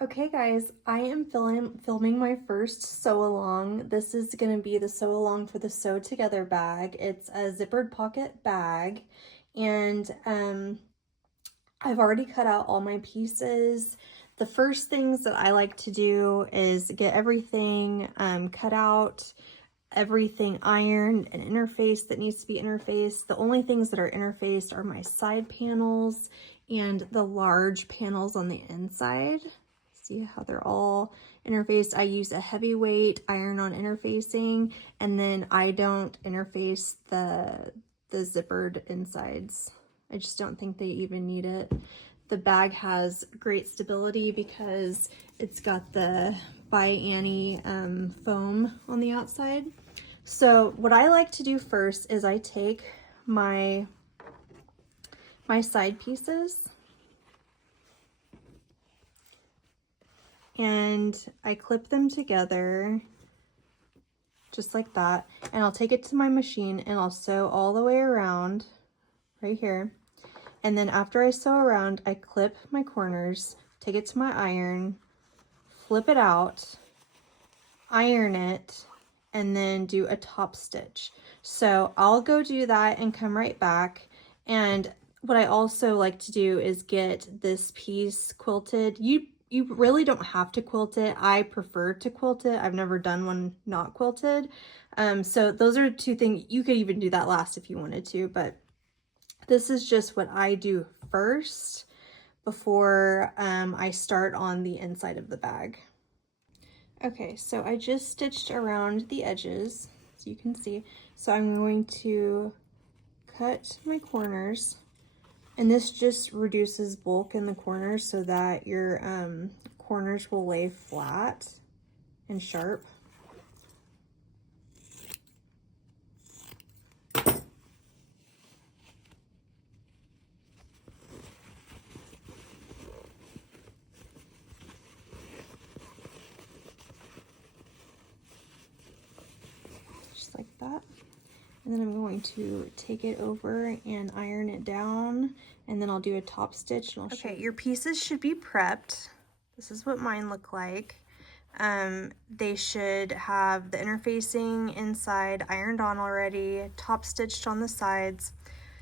Okay guys, I am filming my first sew along. This is going to be the sew along for the Sew Together bag. It's a zippered pocket bag, and I've already cut out all my pieces. The first things that I like to do is get everything cut out, everything ironed and interfaced that needs to be interfaced. The only things that are interfaced are my side panels and the large panels on the inside. See how they're all interfaced. I use a heavyweight iron-on interfacing, and then I don't interface the zippered insides. I just don't think they even need it. The bag has great stability because it's got the by Annie foam on the outside. So what I like to do first is I take my side pieces and I clip them together just like that, and I'll take it to my machine and I'll sew all the way around right here. And then after I sew around, I clip my corners, take it to my iron, flip it out, iron it, and then do a top stitch. So I'll go do that and come right back. And what I also like to do is get this piece quilted. You really don't have to quilt it. I prefer to quilt it. I've never done one not quilted. So those are two things. You could even do that last if you wanted to, but this is just what I do first before I start on the inside of the bag. Okay, so I just stitched around the edges, so you can see. So I'm going to cut my corners, and this just reduces bulk in the corners so that your corners will lay flat and sharp. Just like that. And then I'm going to take it over and iron it down, and then I'll do a top stitch and I'll show you. Your pieces should be prepped. This is what mine look like. They should have the interfacing inside ironed on already, top stitched on the sides.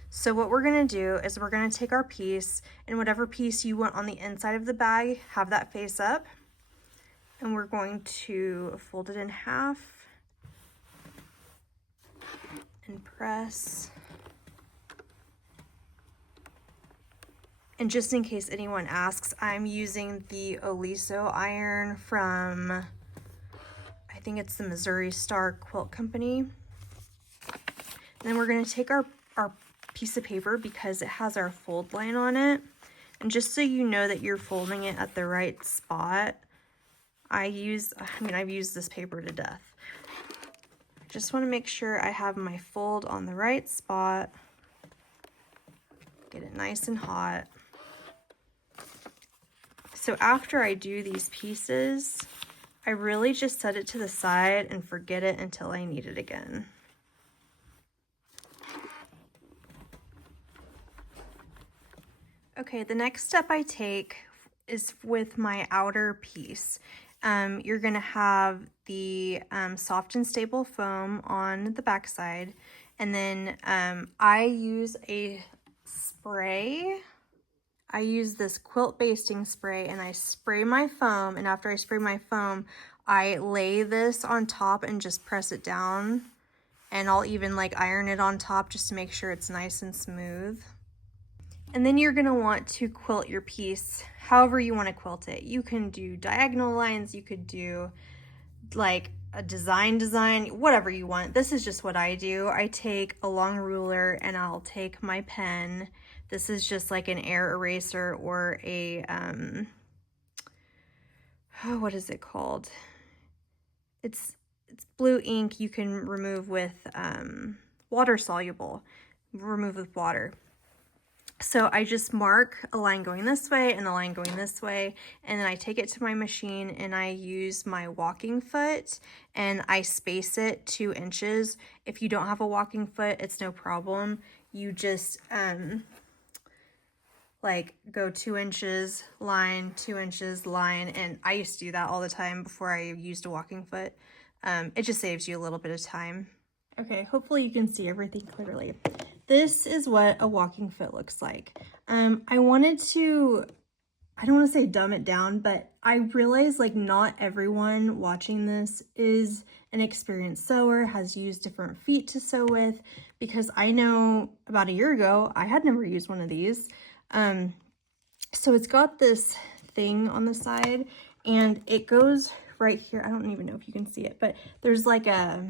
So what we're gonna do is we're gonna take our piece, and whatever piece you want on the inside of the bag, have that face up. And we're going to fold it in half and press. And just in case anyone asks, I'm using the Oliso iron from, I think it's the Missouri Star Quilt Company. And then we're gonna take our piece of paper, because it has our fold line on it. And just so you know that you're folding it at the right spot, I've used this paper to death. I just wanna make sure I have my fold on the right spot. Get it nice and hot. So after I do these pieces, I really just set it to the side and forget it until I need it again. Okay, the next step I take is with my outer piece. You're gonna have the soft and stable foam on the back side, and then I use a spray. I use this quilt basting spray, and I spray my foam, and after I spray my foam, I lay this on top and just press it down, and I'll even like iron it on top just to make sure it's nice and smooth. And then you're gonna want to quilt your piece however you want to quilt it. You can do diagonal lines, you could do like a design, whatever you want. This is just what I do. I take a long ruler and I'll take my pen. This is just like an air eraser or a, what is it called? It's blue ink you can remove with water soluble, remove with water. So I just mark a line going this way and a line going this way, and then I take it to my machine and I use my walking foot and I space it 2 inches. If you don't have a walking foot, it's no problem. You just, like go 2 inches, line, 2 inches, line. And I used to do that all the time before I used a walking foot. It just saves you a little bit of time. Okay, hopefully you can see everything clearly. This is what a walking foot looks like. I wanted to, I don't want to say dumb it down, but I realize like not everyone watching this is an experienced sewer, has used different feet to sew with, because I know about a year ago, I had never used one of these. So it's got this thing on the side and it goes right here. I don't even know if you can see it, but there's like a,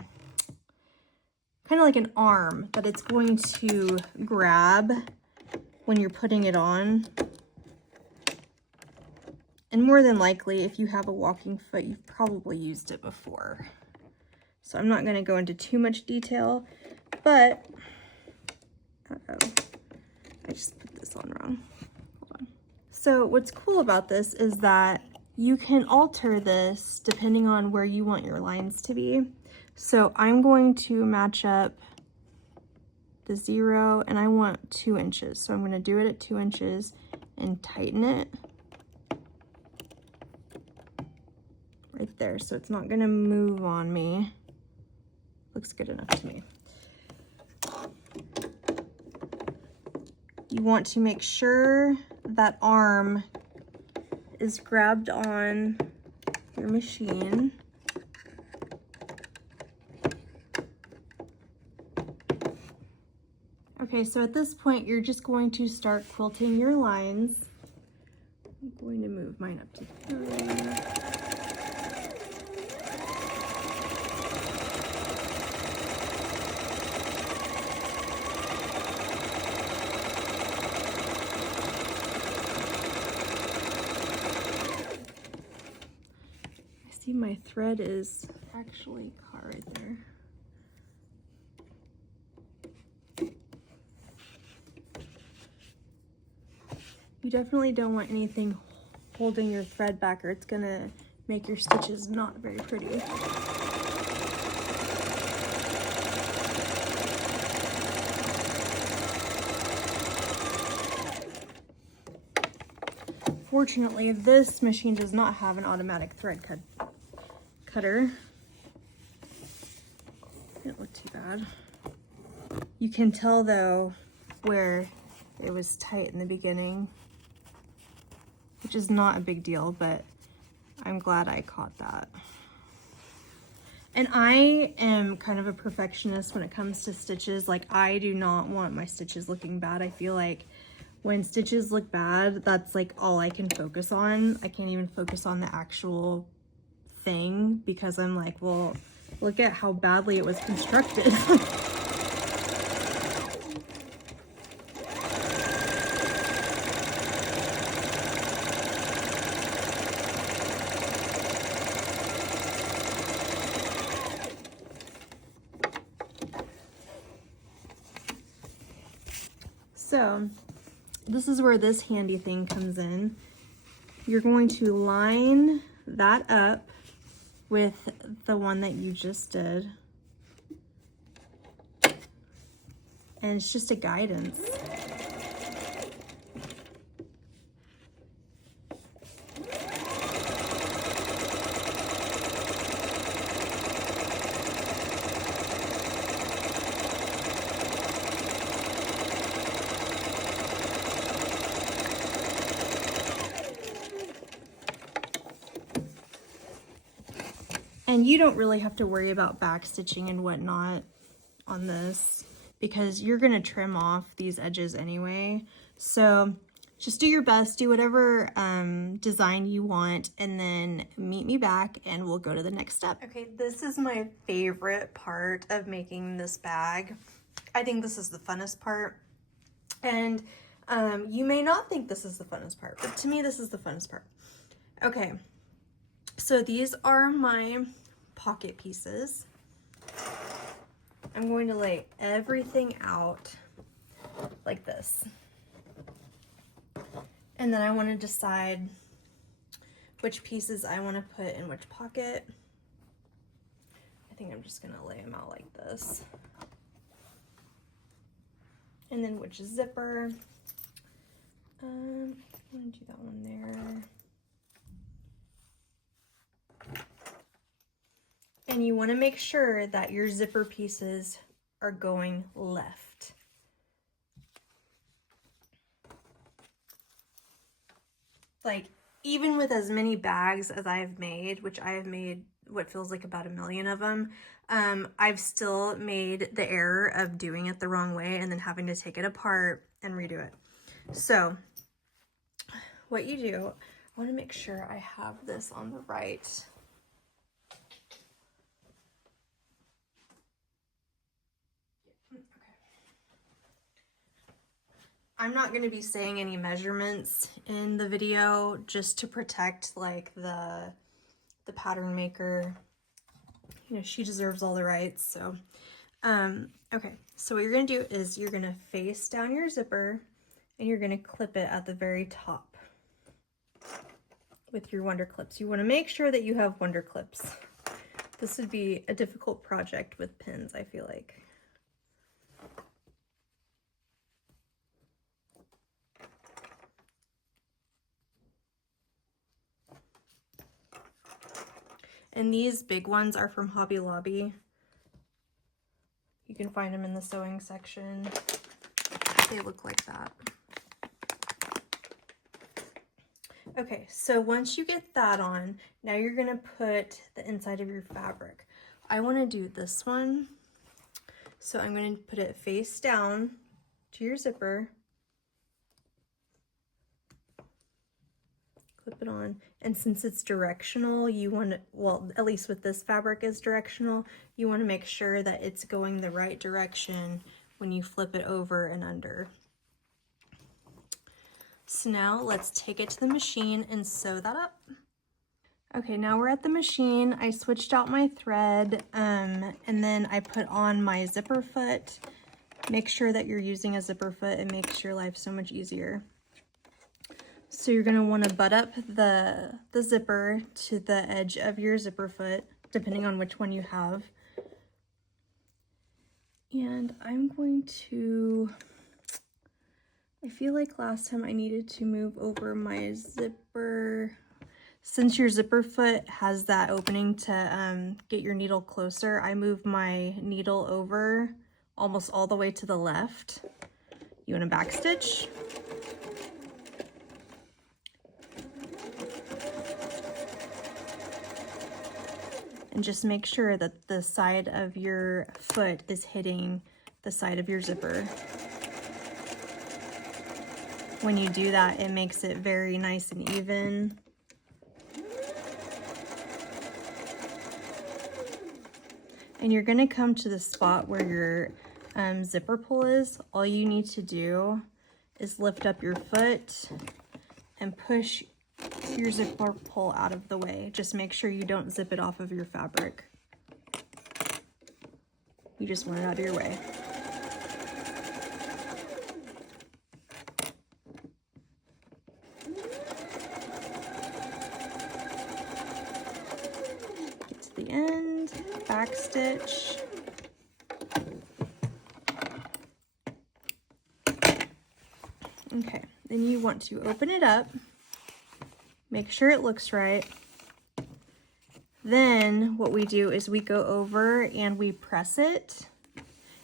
kind of like an arm that it's going to grab when you're putting it on. And more than likely, if you have a walking foot, you've probably used it before. So I'm not going to go into too much detail, but I just put this on wrong. Hold on. So what's cool about this is that you can alter this depending on where you want your lines to be. So I'm going to match up the 0 and I want 2 inches. So I'm going to do it at 2 inches and tighten it right there. So it's not going to move on me. Looks good enough to me. You want to make sure that arm is grabbed on your machine. Okay, so at this point, you're just going to start quilting your lines. I'm going to move mine up to 3. I see my thread is actually caught right there. You definitely don't want anything holding your thread back or it's gonna make your stitches not very pretty. Fortunately, this machine does not have an automatic thread cutter. Didn't look too bad. You can tell though where it was tight in the beginning, which is not a big deal, but I'm glad I caught that. And I am kind of a perfectionist when it comes to stitches. Like, I do not want my stitches looking bad. I feel like when stitches look bad, that's like all I can focus on. I can't even focus on the actual thing because I'm like, well, look at how badly it was constructed. So this is where this handy thing comes in. You're going to line that up with the one that you just did. And it's just a guidance. And you don't really have to worry about back stitching and whatnot on this because you're gonna trim off these edges anyway. So just do your best, do whatever design you want, and then meet me back and we'll go to the next step. Okay, this is my favorite part of making this bag. I think this is the funnest part. And you may not think this is the funnest part, but to me, this is the funnest part. Okay, so these are my pocket pieces. I'm going to lay everything out like this. And then I want to decide which pieces I want to put in which pocket. I think I'm just going to lay them out like this. And then which zipper. I'm gonna do that one there. And you want to make sure that your zipper pieces are going left. Like, even with as many bags as I have made, which I have made what feels like about 1 million of them, I've still made the error of doing it the wrong way and then having to take it apart and redo it. So what you do, I want to make sure I have this on the right. I'm not going to be saying any measurements in the video just to protect like the pattern maker. You know, she deserves all the rights. So, okay. So what you're going to do is you're going to face down your zipper and you're going to clip it at the very top with your Wonder Clips. You want to make sure that you have Wonder Clips. This would be a difficult project with pins, I feel like. And these big ones are from Hobby Lobby. You can find them in the sewing section. They look like that. Okay, so once you get that on, now you're gonna put the inside of your fabric. I wanna do this one. So I'm gonna put it face down to your zipper. Clip it on, and since it's directional, you want to, well, at least with this fabric is directional, you want to make sure that it's going the right direction when you flip it over and under. So now let's take it to the machine and sew that up. Okay, now we're at the machine. I switched out my thread and then I put on my zipper foot. Make sure that you're using a zipper foot. It makes your life so much easier. So you're going to want to butt up the zipper to the edge of your zipper foot, depending on which one you have. And I'm going to, I feel like last time I needed to move over my zipper. Since your zipper foot has that opening to get your needle closer, I moved my needle over almost all the way to the left. You want to backstitch. And just make sure that the side of your foot is hitting the side of your zipper. When you do that, it makes it very nice and even. And you're going to come to the spot where your zipper pull is. All you need to do is lift up your foot and push your zipper pull out of the way. Just make sure you don't zip it off of your fabric. You just want it out of your way. Get to the end, back stitch. Okay, then you want to open it up. Make sure it looks right. Then what we do is we go over and we press it.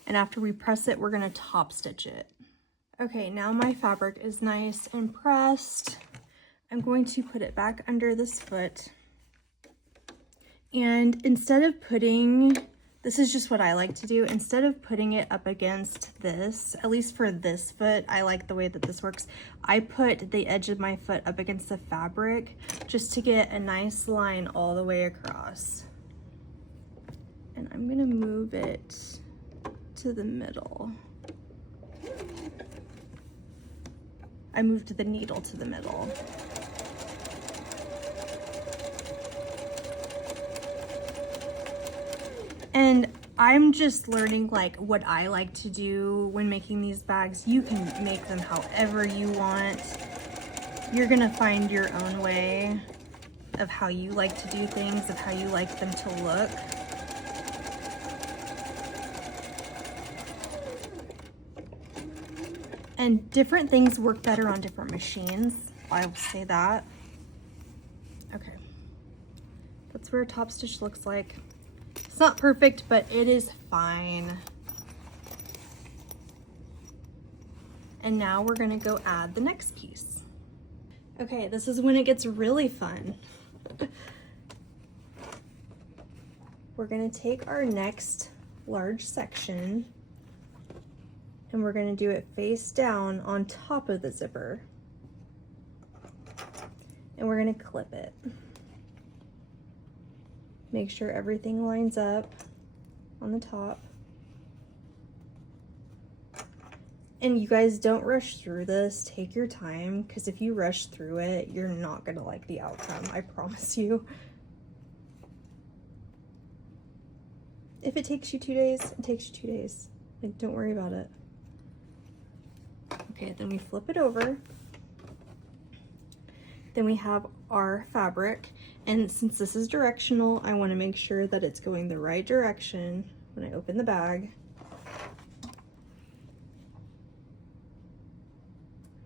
And after we press it, we're going to top stitch it. Okay, now my fabric is nice and pressed. I'm going to put it back under this foot. And instead of putting, this is just what I like to do, instead of putting it up against this, at least for this foot, I like the way that this works. I put the edge of my foot up against the fabric just to get a nice line all the way across. And I'm gonna move it to the middle. I moved the needle to the middle. And I'm just learning like what I like to do when making these bags. You can make them however you want. You're gonna find your own way of how you like to do things, of how you like them to look. And different things work better on different machines. I will say that. Okay. That's what a top stitch looks like. It's not perfect, but it is fine. And now we're gonna go add the next piece. Okay, this is when it gets really fun. We're gonna take our next large section and we're gonna do it face down on top of the zipper. And we're gonna clip it. Make sure everything lines up on the top. And you guys, don't rush through this. Take your time, because if you rush through it, you're not gonna like the outcome, I promise you. If it takes you 2 days, it takes you 2 days. Like, don't worry about it. Okay, then we flip it over. Then we have our fabric, and since this is directional, I want to make sure that it's going the right direction when I open the bag.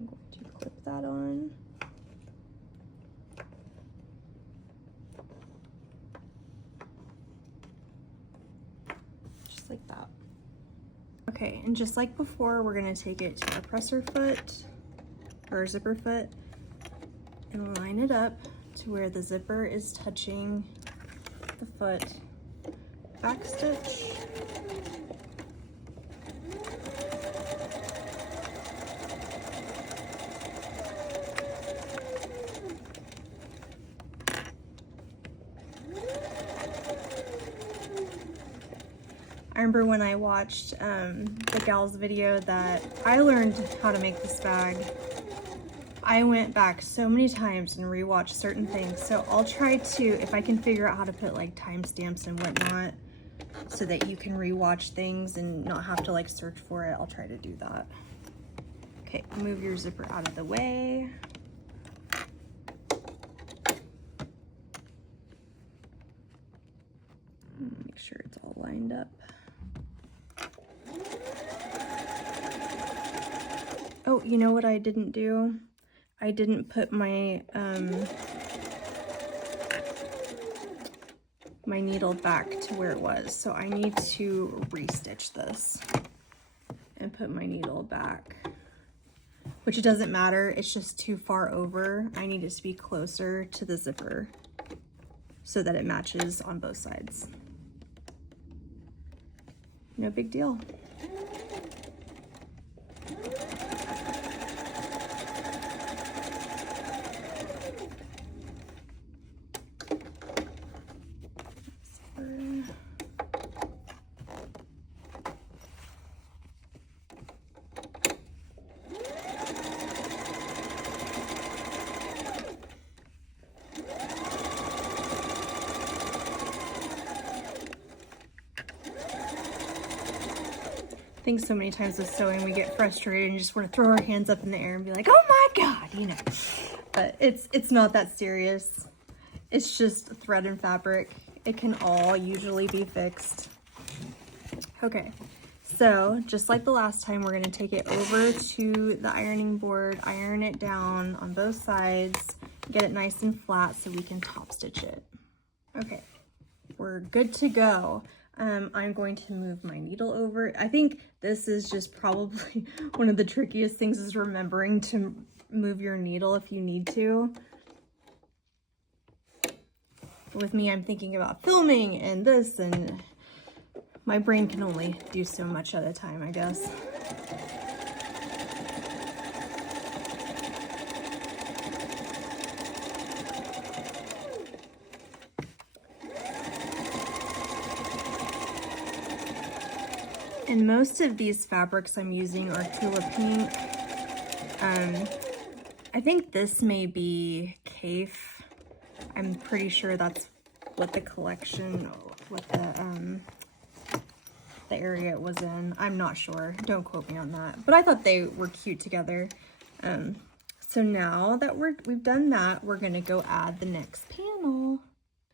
I'm going to clip that on. Just like that. Okay, and just like before, we're going to take it to our presser foot, or our zipper foot, and line it up to where the zipper is touching the foot. Back stitch. I remember when I watched the gal's video that I learned how to make this bag, I went back so many times and rewatched certain things. So I'll try to, if I can figure out how to put like timestamps and whatnot so that you can rewatch things and not have to like search for it, I'll try to do that. Okay, move your zipper out of the way. Make sure it's all lined up. Oh, you know what I didn't do? I didn't put my my needle back to where it was, so I need to restitch this and put my needle back, which it doesn't matter, it's just too far over. I need it to be closer to the zipper so that it matches on both sides. No big deal. I think so many times with sewing we get frustrated and just want to throw our hands up in the air and be like, oh my god, you know. But it's not that serious. It's just thread and fabric. It can all usually be fixed. Okay, so just like the last time, we're going to take it over to the ironing board, iron it down on both sides, get it nice and flat so we can top stitch it. Okay, we're good to go. I'm going to move my needle over. I think this is just probably one of the trickiest things, is remembering to move your needle if you need to. With me, I'm thinking about filming and this, and my brain can only do so much at a time, I guess. And most of these fabrics I'm using are Tula Pink. I think this may be Kaif. I'm pretty sure that's what the collection, what the area it was in. I'm not sure. Don't quote me on that. But I thought they were cute together. So now that we've done that, we're gonna go add the next panel.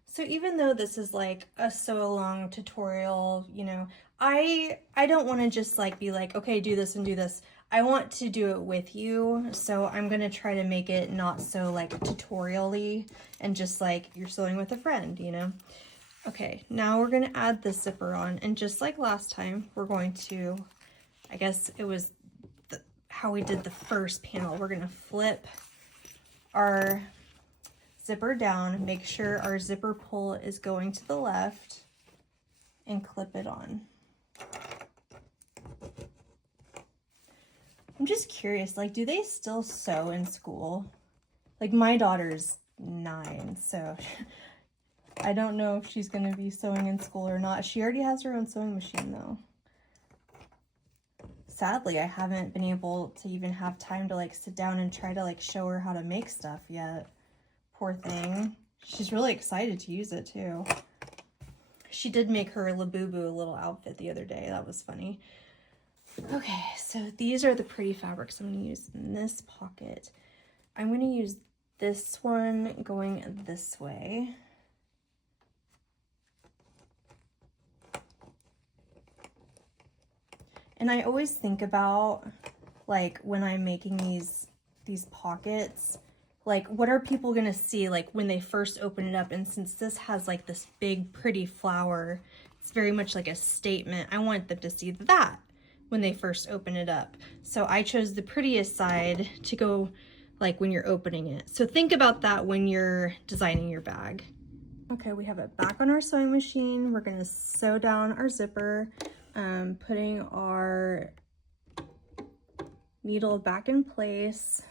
So even though this is like a sew along tutorial, you know, I don't want to just like be like, okay, do this and do this. I want to do it with you, so I'm gonna try to make it not so like tutorial-y and just like you're sewing with a friend, you know? Okay, now we're gonna add the zipper on, and just like last time, we're going to, I guess it was how we did the first panel, we're gonna flip our zipper down, make sure our zipper pull is going to the left, and clip it on. I'm just curious, like, do they still sew in school? Like, my daughter's 9, so I don't know if she's gonna be sewing in school or not. She already has her own sewing machine, though. Sadly, I haven't been able to even have time to, like, sit down and try to, like, show her how to make stuff yet. Poor thing. She's really excited to use it, too. She did make her Labubu a little outfit the other day. That was funny. Okay, so these are the pretty fabrics I'm going to use in this pocket. I'm going to use this one going this way. And I always think about, like, when I'm making these pockets, like, what are people going to see, like, when they first open it up? And since this has, like, this big, pretty flower, it's very much like a statement. I want them to see that when they first open it up. So I chose the prettiest side to go like when you're opening it. So think about that when you're designing your bag. Okay, we have it back on our sewing machine. We're gonna sew down our zipper, putting our needle back in place,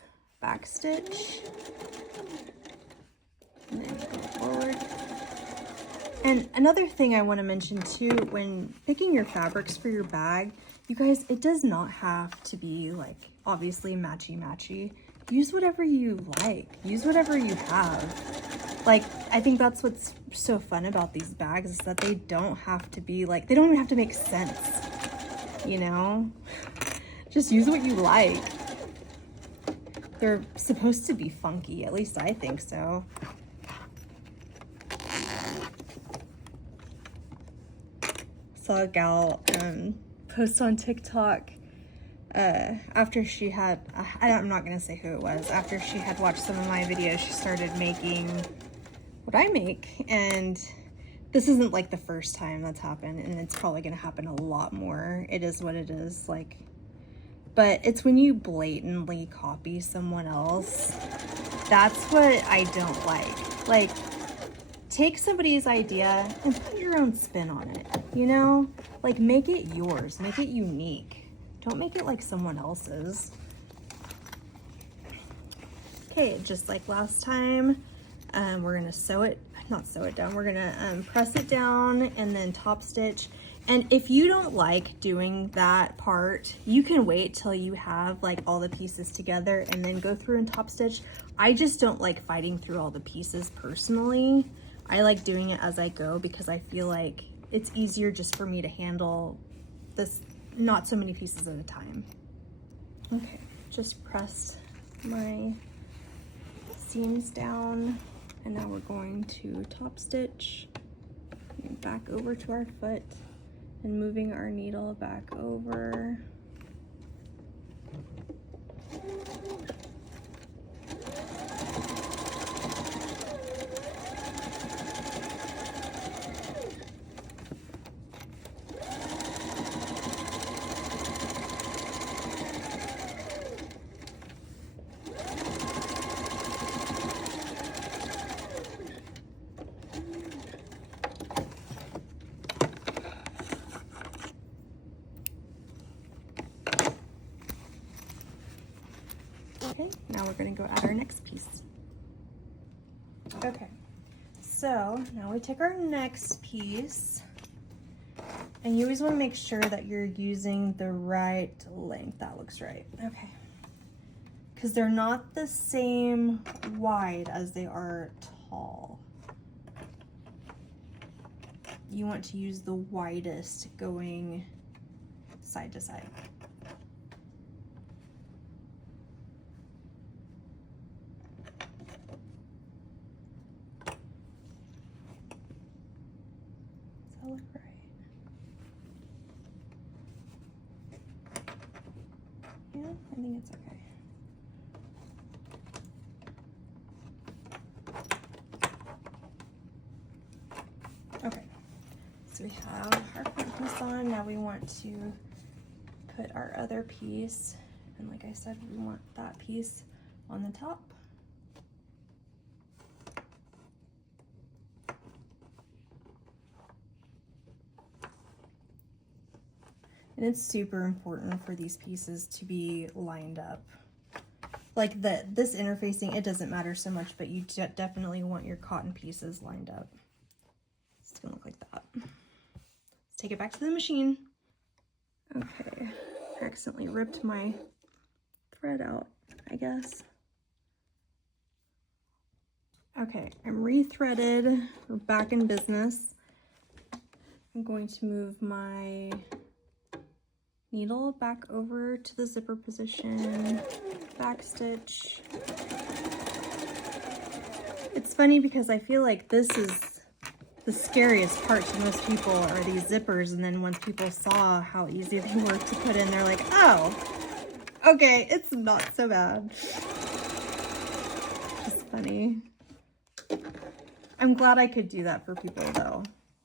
back stitch, and then go forward. And another thing I want to mention too, when picking your fabrics for your bag, you guys, it does not have to be like obviously matchy-matchy. Use whatever you like. Use whatever you have. Like, I think that's what's so fun about these bags is that they don't have to be like, they don't even have to make sense, you know? Just use what you like. They're supposed to be funky, at least I think so. Saw a gal post on TikTok after she had, I'm not gonna say who it was, after she had watched some of my videos, she started making what I make, and this isn't like the first time that's happened, and it's probably gonna happen a lot more. It is what it is, like, but it's when you blatantly copy someone else. That's what I don't like. Like, take somebody's idea and put your own spin on it, you know? Like, make it yours, make it unique. Don't make it like someone else's. Okay, just like last time, we're gonna not sew it down, we're gonna press it down and then top stitch. And if you don't like doing that part, you can wait till you have like all the pieces together and then go through and top stitch. I just don't like fighting through all the pieces personally. I like doing it as I go because I feel like it's easier just for me to handle this, not so many pieces at a time. Okay, just press my seams down, and now we're going to top stitch back over to our foot and moving our needle back over. Okay, now we're gonna go add our next piece. Okay, so now we take our next piece, and you always wanna make sure that you're using the right length. That looks right, okay. Because they're not the same wide as they are tall. You want to use the widest going side to side. Does that look right? Yeah. think it's okay. Okay, so we have our front piece on. Now we want to put our other piece, and like I said, we want that piece on the top. And it's super important for these pieces to be lined up. Like this interfacing, it doesn't matter so much, but you definitely want your cotton pieces lined up. It's gonna look like that. Let's take it back to the machine. Okay, I accidentally ripped my thread out, I guess. Okay, I'm re-threaded. We're back in business. I'm going to move my needle back over to the zipper position, back stitch. It's funny because I feel like this is the scariest part to most people are these zippers, and then once people saw how easy they were to put in, they're like, oh, okay, it's not so bad. It's funny. I'm glad I could do that for people though.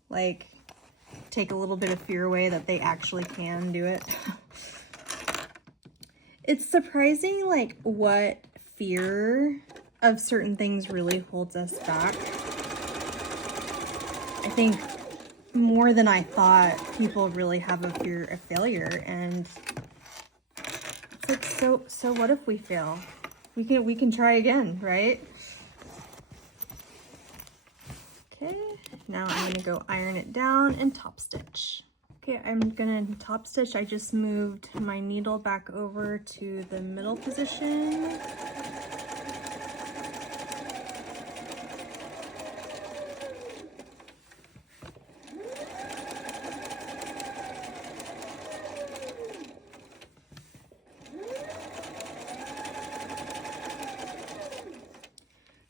Like, take a little bit of fear away that they actually can do it. It's surprising like what fear of certain things really holds us back. I think more than I thought, people really have a fear of failure, and it's like, so what if we fail? We can try again, right? Okay, now I'm gonna go iron it down and top stitch. Okay, I'm gonna top stitch. I just moved my needle back over to the middle position.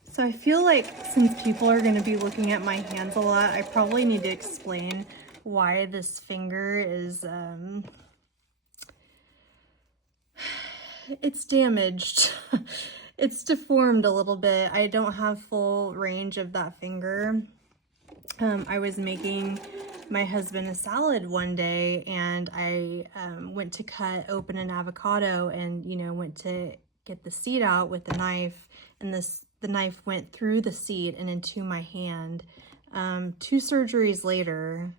So I feel like since people are going to be looking at my hands a lot, I probably need to explain why this finger is, it's damaged. It's deformed a little bit. I don't have full range of that finger. I was making my husband a salad one day, and I went to cut open an avocado and, you know, went to get the seed out with the knife, and the knife went through the seed and into my hand. 2 surgeries later,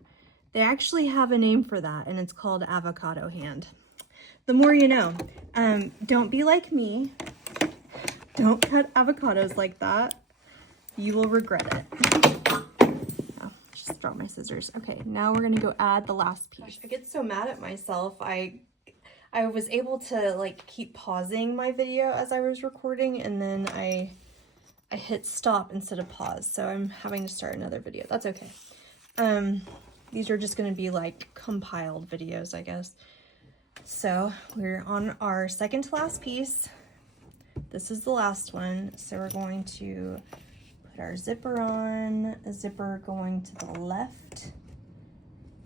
they actually have a name for that, and it's called avocado hand. The more you know. Don't be like me. Don't cut avocados like that. You will regret it. Oh, just dropped my scissors. Okay, now we're gonna go add the last piece. Gosh, I get so mad at myself. I was able to like keep pausing my video as I was recording, and then I hit stop instead of pause, so I'm having to start another video. That's okay. These are just going to be like compiled videos, I guess. So we're on our second to last piece. This is the last one, so we're going to put our zipper on, a zipper going to the left.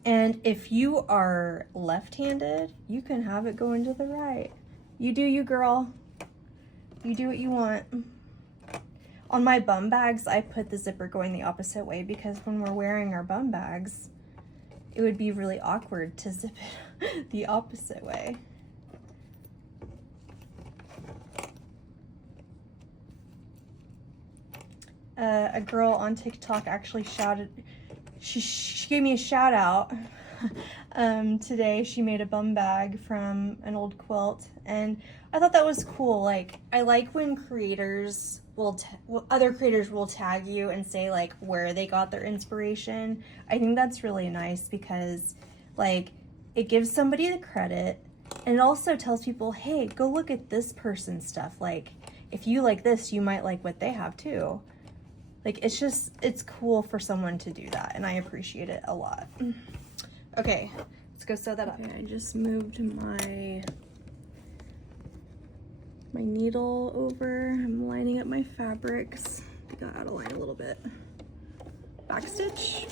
And if you are left-handed, you can have it going to the right. You do you, girl. You do what you want. On my bum bags, I put the zipper going the opposite way because when we're wearing our bum bags, it would be really awkward to zip it the opposite way. A girl on TikTok actually shouted, she gave me a shout out. Today she made a bum bag from an old quilt, and I thought that was cool. Like, I like when creators will other creators will tag you and say like where they got their inspiration. I think that's really nice because like it gives somebody the credit, and it also tells people, hey, go look at this person's stuff. Like, if you like this, you might like what they have too. Like, it's cool for someone to do that, and I appreciate it a lot. Okay, let's go sew that up. Okay, I just moved my needle over. I'm lining up my fabrics. I got out of line a little bit. Back stitch.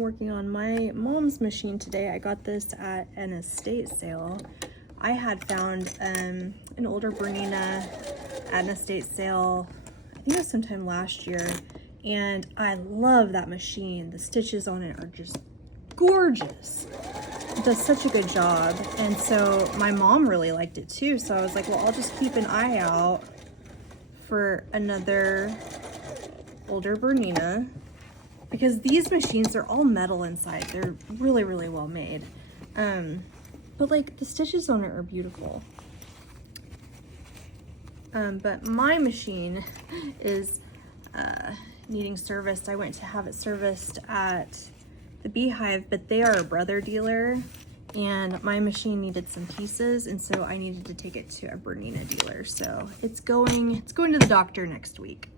been working on my mom's machine today. I got this at an estate sale. I had found an older Bernina at an estate sale, I think it was sometime last year, and I love that machine. The stitches on it are just gorgeous. It does such a good job. And so my mom really liked it too. So I was like, well, I'll just keep an eye out for another older Bernina, because these machines are all metal inside. They're really, really well made. But like the stitches on it are beautiful. But my machine is needing serviced. I went to have it serviced at the Beehive, but they are a brother dealer, and my machine needed some pieces, and so I needed to take it to a Bernina dealer. So it's going to the doctor next week.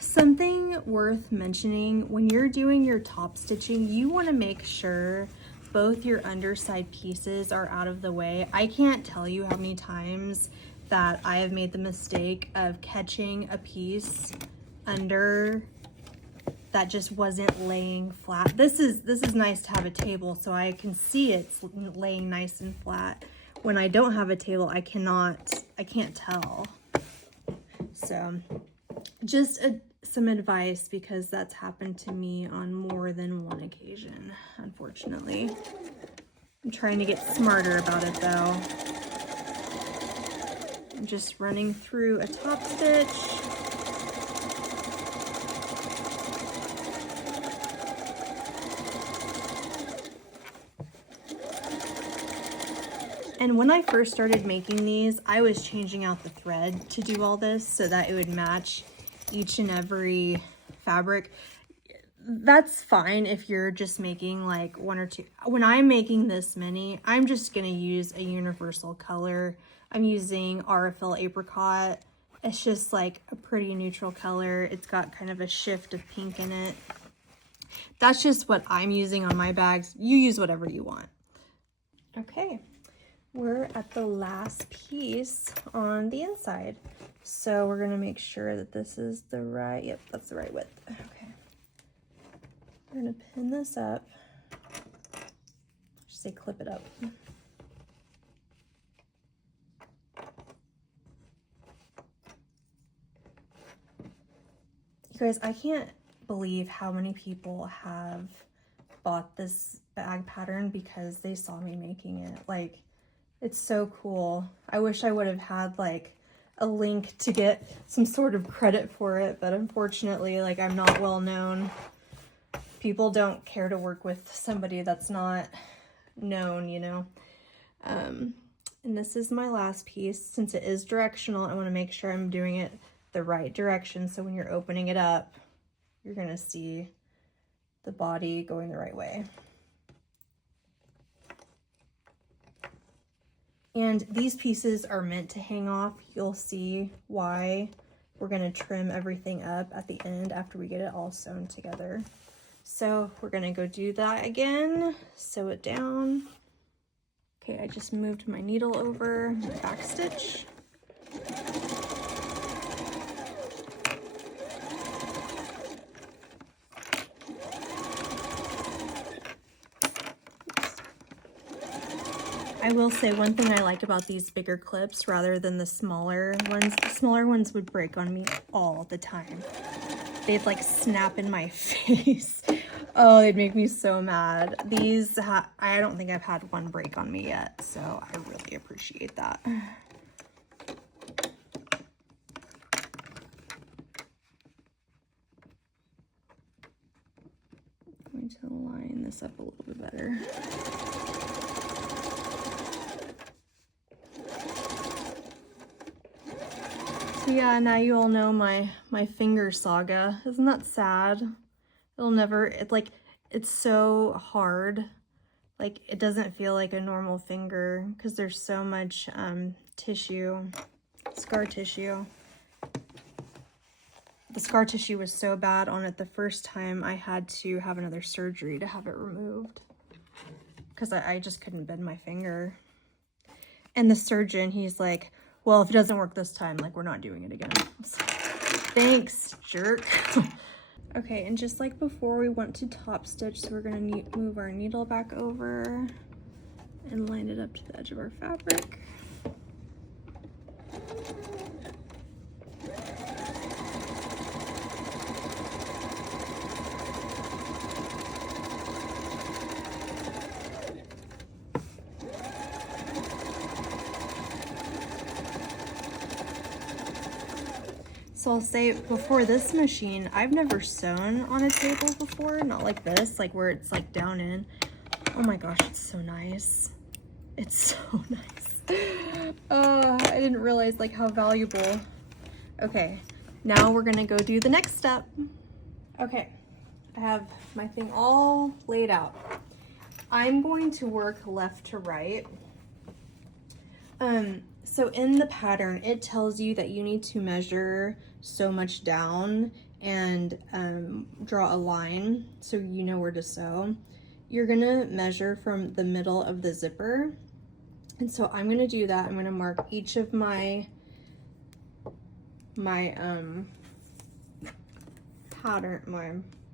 Something worth mentioning, when you're doing your top stitching, you want to make sure both your underside pieces are out of the way. I can't tell you how many times that I have made the mistake of catching a piece under that just wasn't laying flat. This is nice to have a table so I can see it's laying nice and flat. When I don't have a table, I can't tell. So just some advice, because that's happened to me on more than one occasion, unfortunately. I'm trying to get smarter about it though. I'm just running through a top stitch. And when I first started making these, I was changing out the thread to do all this so that it would match each and every fabric. That's fine if you're just making like one or two. When I'm making this many, I'm just gonna use a universal color. I'm using RFL Apricot. It's just like a pretty neutral color. It's got kind of a shift of pink in it. That's just what I'm using on my bags. You use whatever you want. Okay. We're at the last piece on the inside. So we're gonna make sure that this is the right, yep, that's the right width. Okay. We're gonna pin this up. Just say clip it up. You guys, I can't believe how many people have bought this bag pattern because they saw me making it. Like, it's so cool. I wish I would have had like a link to get some sort of credit for it, but unfortunately, like, I'm not well known. People don't care to work with somebody that's not known, you know. And this is my last piece. Since it is directional, I want to make sure I'm doing it the right direction, so when you're opening it up, you're gonna see the body going the right way. And these pieces are meant to hang off. You'll see why. We're gonna trim everything up at the end after we get it all sewn together. So we're gonna go do that again, sew it down. Okay, I just moved my needle over, my back stitch. I will say one thing I like about these bigger clips rather than the smaller ones would break on me all the time. They'd like snap in my face. Oh, they'd make me so mad. These, I don't think I've had one break on me yet, so I really appreciate that. I'm going to line this up a little bit better. So yeah, now you all know my finger saga. Isn't that sad? It'll never, it's so hard. Like, it doesn't feel like a normal finger because there's so much tissue, scar tissue. The scar tissue was so bad on it the first time I had to have another surgery to have it removed because I just couldn't bend my finger. And the surgeon, he's like, well, if it doesn't work this time, like, we're not doing it again. Thanks, jerk. Okay, and just like before, we want to top stitch, so we're gonna move our needle back over and line it up to the edge of our fabric. So I'll say, before this machine, I've never sewn on a table before, not like this, like where it's like down in. Oh my gosh, it's so nice. It's so nice. I didn't realize like how valuable. Okay, now we're gonna go do the next step. Okay, I have my thing all laid out. I'm going to work left to right. So in the pattern, it tells you that you need to measure so much down and draw a line so you know where to sew. You're gonna measure from the middle of the zipper. And so I'm gonna do that. I'm gonna mark each of my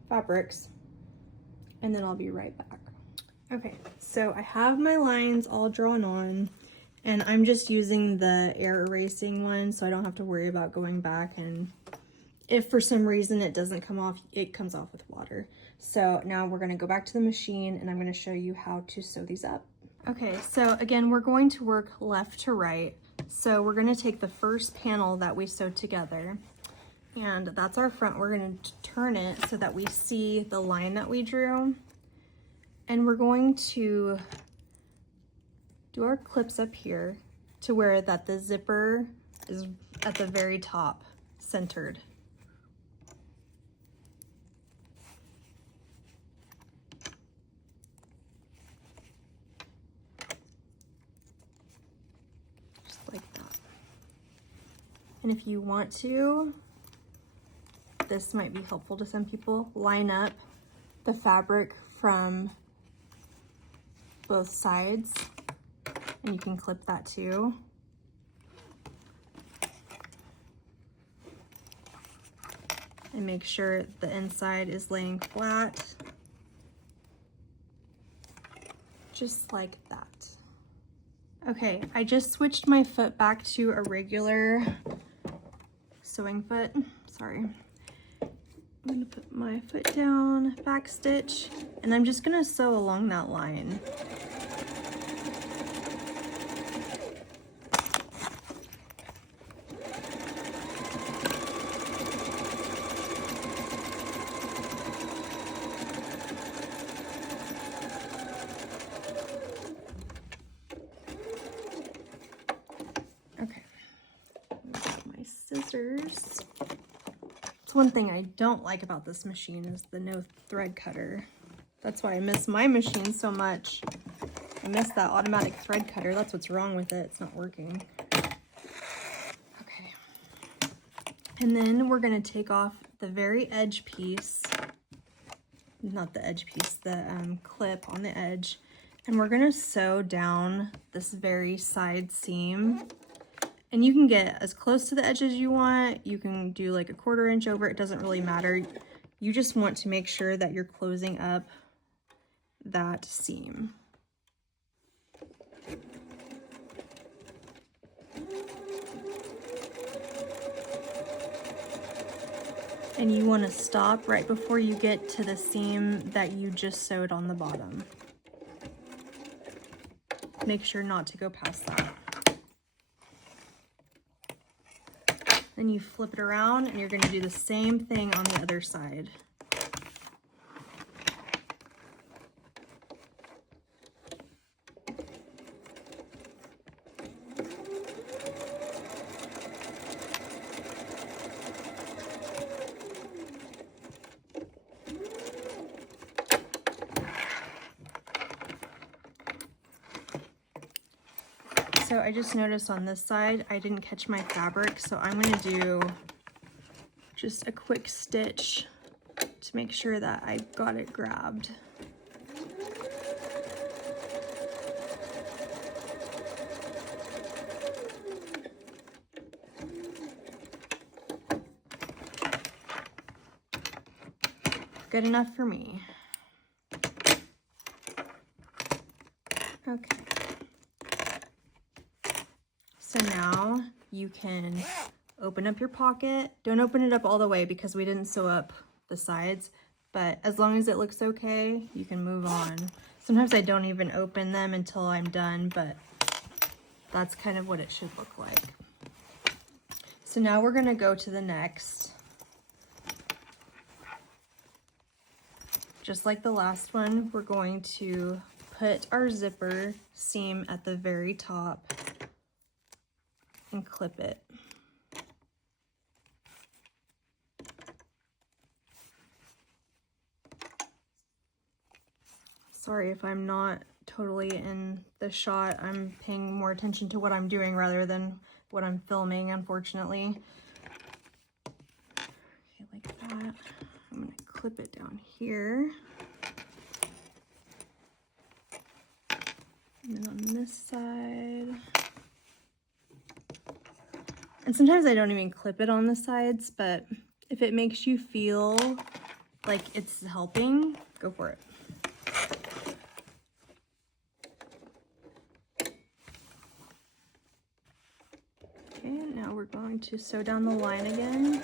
fabrics, and then I'll be right back. Okay, so I have my lines all drawn on, and I'm just using the air erasing one so I don't have to worry about going back, and if for some reason it doesn't come off, it comes off with water. So now we're gonna go back to the machine and I'm gonna show you how to sew these up. Okay, so again, we're going to work left to right. So we're gonna take the first panel that we sewed together, and that's our front. We're gonna turn it so that we see the line that we drew. And we're going to do our clips up here to where that the zipper is at the very top, centered. Just like that. And if you want to, this might be helpful to some people, line up the fabric from both sides, and you can clip that too. And make sure the inside is laying flat, just like that. Okay, I just switched my foot back to a regular sewing foot. Sorry. I'm gonna put my foot down, back stitch, and I'm just gonna sew along that line. Okay, got my scissors. It's one thing I don't like about this machine is the no thread cutter. That's why I miss my machine so much. I miss that automatic thread cutter. That's what's wrong with it. It's not working. Okay. And then we're gonna take off the very edge piece, not the edge piece, the clip on the edge, and we're gonna sew down this very side seam. And you can get as close to the edge as you want. You can do like a 1/4 inch over. It doesn't really matter. You just want to make sure that you're closing up that seam. And you want to stop right before you get to the seam that you just sewed on the bottom. Make sure not to go past that. Then you flip it around and you're going to do the same thing on the other side. So I just noticed on this side, I didn't catch my fabric, so I'm going to do just a quick stitch to make sure that I got it grabbed. Good enough for me. Okay. So now you can open up your pocket. Don't open it up all the way because we didn't sew up the sides, but as long as it looks okay, you can move on. Sometimes I don't even open them until I'm done, but that's kind of what it should look like. So now we're gonna go to the next. Just like the last one, we're going to put our zipper seam at the very top and clip it. Sorry if I'm not totally in the shot. I'm paying more attention to what I'm doing rather than what I'm filming, unfortunately. Okay, like that. I'm gonna clip it down here. And then on this side. And sometimes I don't even clip it on the sides, but if it makes you feel like it's helping, go for it. Okay, now we're going to sew down the line again.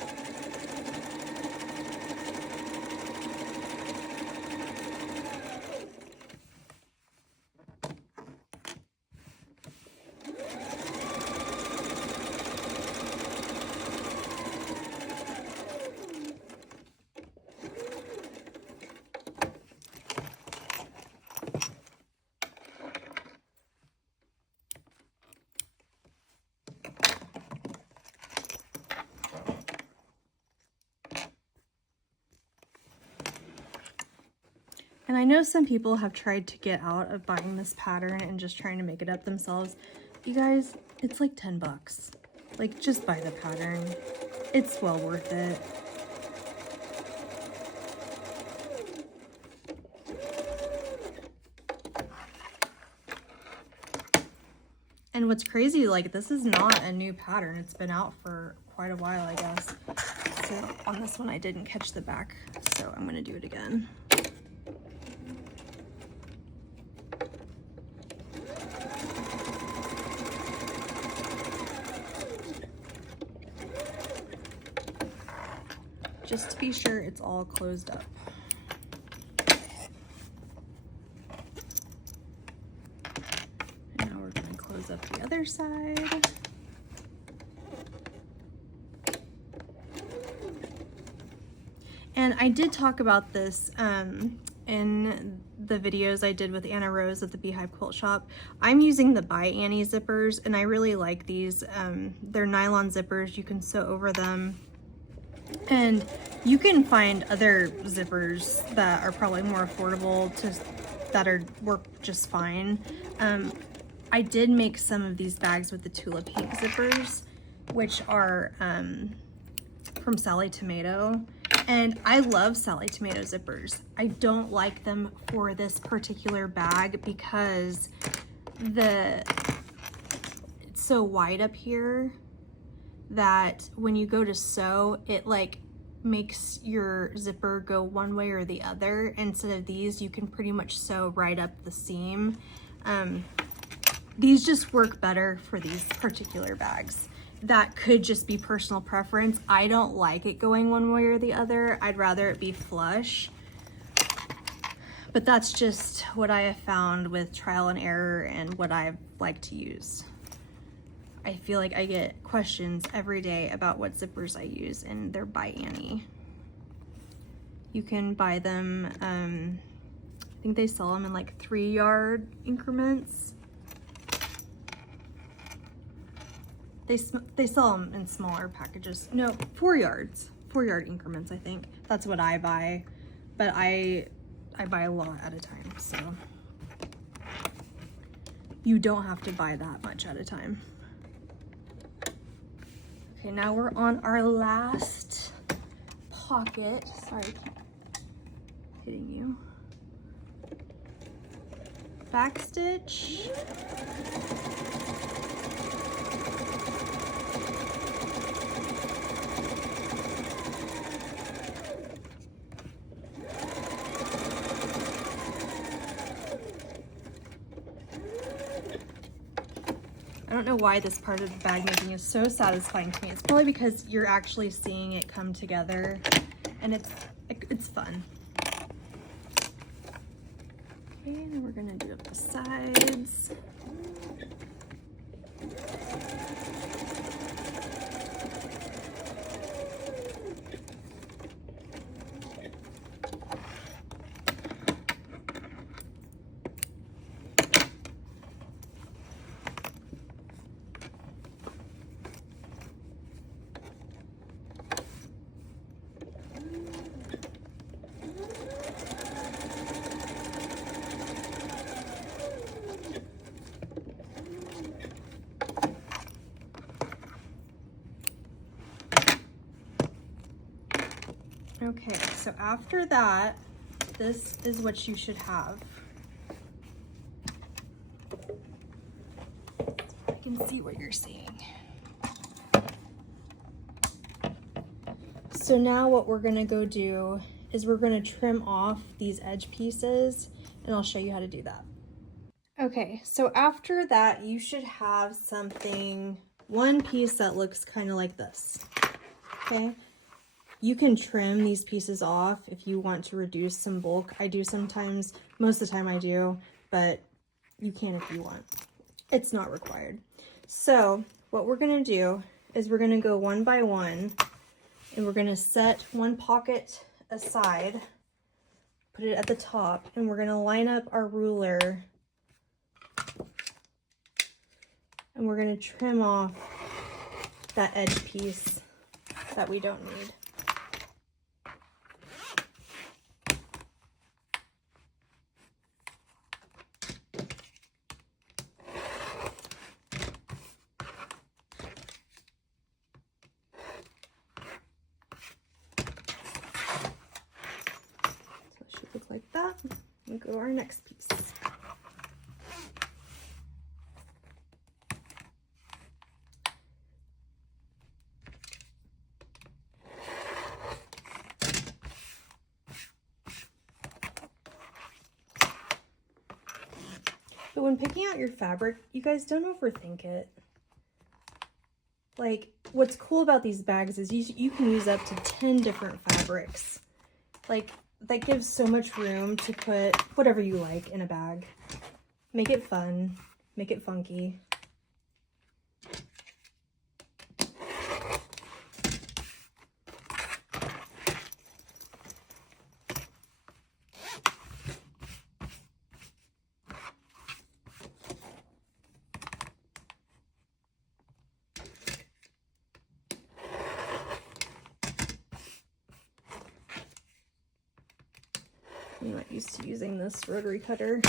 And I know some people have tried to get out of buying this pattern and just trying to make it up themselves. You guys, it's like 10 bucks. Like, just buy the pattern. It's well worth it. And what's crazy, like, this is not a new pattern. It's been out for quite a while, I guess. So on this one, I didn't catch the back, so I'm gonna do it again. Just to be sure it's all closed up. And now we're going to close up the other side. And I did talk about this in the videos I did with Anna Rose at the Beehive Quilt Shop. I'm using the By Annie zippers, and I really like these. They're nylon zippers. You can sew over them. And you can find other zippers that are probably more affordable that work just fine. I did make some of these bags with the Tula Pink zippers, which are from Sally Tomato. And I love Sally Tomato zippers. I don't like them for this particular bag because it's so wide up here that when you go to sew, it like makes your zipper go one way or the other. Instead of these, you can pretty much sew right up the seam. These just work better for these particular bags. That could just be personal preference. I don't like it going one way or the other. I'd rather it be flush. But that's just what I have found with trial and error and what I like to use. I feel like I get questions every day about what zippers I use, and they're By Annie. You can buy them, I think they sell them in like 3-yard increments. They sell them in smaller packages. No, 4-yard increments, I think. That's what I buy, but I buy a lot at a time, so you don't have to buy that much at a time. Okay, now we're on our last pocket. Sorry, I keep hitting you. Back stitch. I don't know why this part of the bag making is so satisfying to me. It's probably because you're actually seeing it come together, and it's fun. Okay, now we're gonna do up the sides. Okay, so after that, this is what you should have. I can see what you're seeing. So now what we're gonna go do is we're gonna trim off these edge pieces, and I'll show you how to do that. Okay, so after that, you should have one piece that looks kind of like this, okay? You can trim these pieces off if you want to reduce some bulk. I do sometimes, most of the time I do, but you can if you want. It's not required. So what we're gonna do is we're gonna go one by one, and we're gonna set one pocket aside, put it at the top, and we're gonna line up our ruler, and we're gonna trim off that edge piece that we don't need. Like that. We go to our next piece. But when picking out your fabric, you guys don't overthink it. Like, what's cool about these bags is you can use up to 10 different fabrics. Like, that gives so much room to put whatever you like in a bag. Make it fun, make it funky. I'm not used to using this rotary cutter.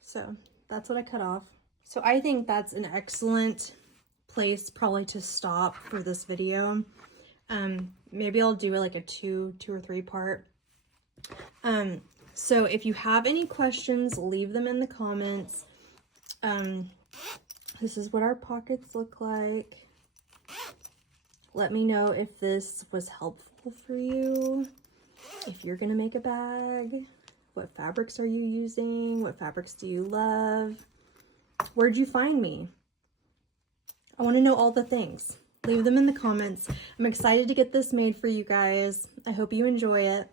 So that's what I cut off. So I think that's an excellent place probably to stop for this video. Maybe I'll do like a two or three part. So if you have any questions, leave them in the comments. This is what our pockets look like. Let me know if this was helpful for you. If you're gonna make a bag, what fabrics are you using? What fabrics do you love? Where'd you find me? I want to know all the things. Leave them in the comments. I'm excited to get this made for you guys. I hope you enjoy it.